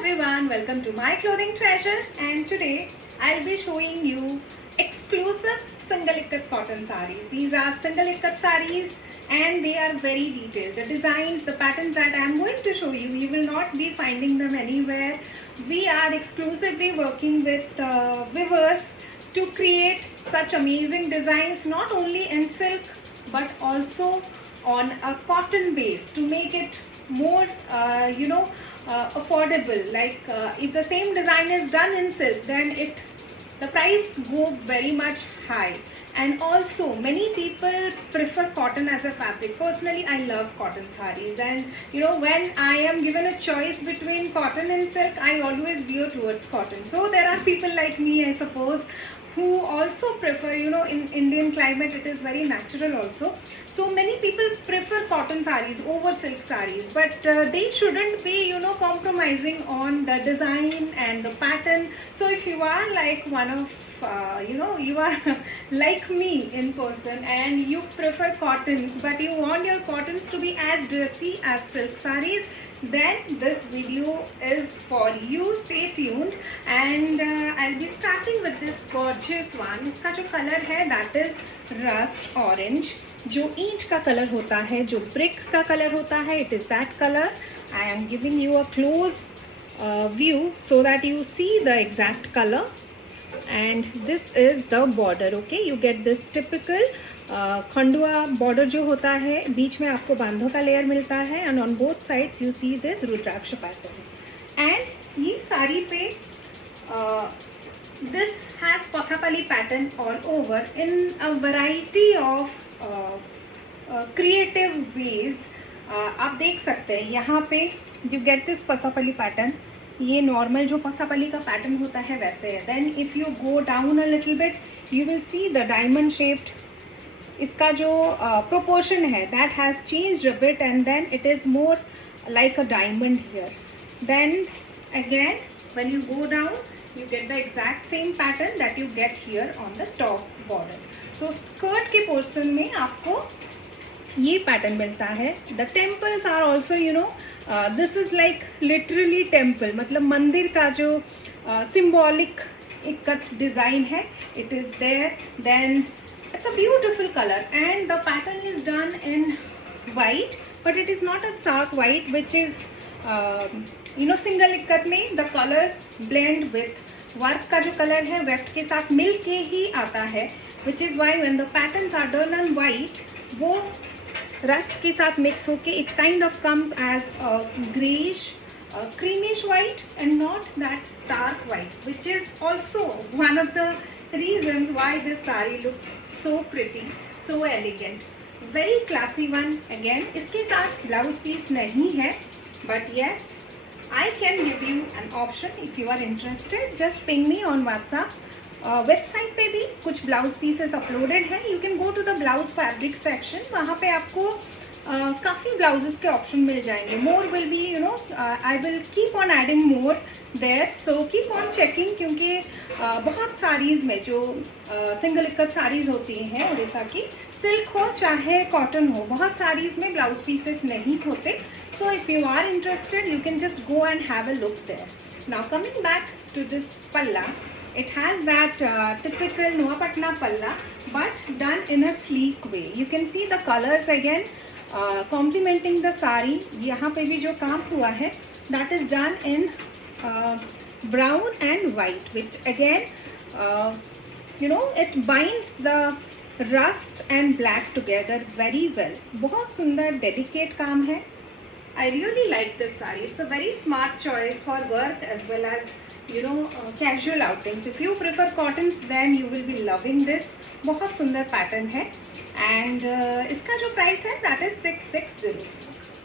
everyone, welcome to my clothing treasure, and today I'll be showing you exclusive single ikat cotton sarees. These are single ikat sarees and they are very detailed. The designs, the patterns that I'm going to show you will not be finding them anywhere. We are exclusively working with weavers to create such amazing designs, not only in silk but also on a cotton base to make it more affordable. Like if the same design is done in silk, then the price go very much high. And also many people prefer cotton as a fabric. Personally, I love cotton sarees, and when I am given a choice between cotton and silk, I always veer towards cotton. So there are people like me, I suppose, who also prefer, in Indian climate it is very natural also. So many people prefer cotton sarees over silk sarees, but they shouldn't be, compromising on the design and the pattern. So if you are like one of, you are like me in person and you prefer cottons, but you want your cottons to be as dressy as silk sarees, then this video is for you. Stay tuned. And I'll be starting with this gorgeous one. इसका जो color है that is rust orange. जो ईंट का colour होता है, जो brick का कलर होता है, it is that color. I am giving you a close view so that you see the exact color. And this is the border. Okay, you get this typical Khandua border जो होता है, बीच में आपको बांधो का लेयर मिलता है, and on both sides you see this rudraksha patterns. And ये साड़ी पे this has Pasapali pattern all over in a variety of creative ways. आप देख सकते हैं यहाँ पे you get this Pasapali pattern. ये नॉर्मल जो पसापली का पैटर्न होता है वैसे है. Then if you go down a little bit you will see the diamond shaped. इसका जो प्रोपोर्शन है that has changed a bit, and then it is more like a diamond here. Then again when you go down you get the exact same pattern that you get here on the top border. So skirt के portion में आपको ये pattern मिलता है. The temples are also, this is like literally temple, मतलब मंदिर का जो symbolic इकत डिज़ाइन है, it is there. Then it's a beautiful color and the pattern is done in white, but it is not a stark white which is single ikat में the colours blend with work का जो colour है weft के साथ मिल के ही आता है, which is why when the patterns are done on white, वो रस्ट के साथ मिक्स होके it kind of comes as a greyish creamish white and not that stark white, which is also one of the reasons why this saree looks so pretty, so elegant, very classy one. Again, इसके साथ blouse piece नहीं है, but yes, I can give you an option if you are interested. Just ping me on WhatsApp. Website पे भी कुछ blouse pieces uploaded हैं. You can go to the blouse fabric section. वहाँ पे आपको काफ़ी ब्लाउजेस के ऑप्शन मिल जाएंगे. More will be, I will keep on adding more there, so keep on checking. क्योंकि बहुत साड़ीज़ में जो सिंगल इक्कत साड़ीज़ होती हैं उड़ीसा की, सिल्क हो चाहे कॉटन हो, बहुत साड़ीज़ में ब्लाउज पीसेस नहीं होते. So if you are interested you can just go and have a look there. Now coming back to this palla, it has that typical Nuapatna palla but done in a sleek way. You can see the colors again complementing the sari. यहाँ पे भी जो काम हुआ है that is done in brown and white, which again it binds the rust and black together very well. बहुत सुंदर dedicate काम है. I really like this saree. It's a very smart choice for work as well as casual outings. If you prefer cottons then you will be loving this. बहुत सुंदर pattern है. And इसका जो price है that is 6600.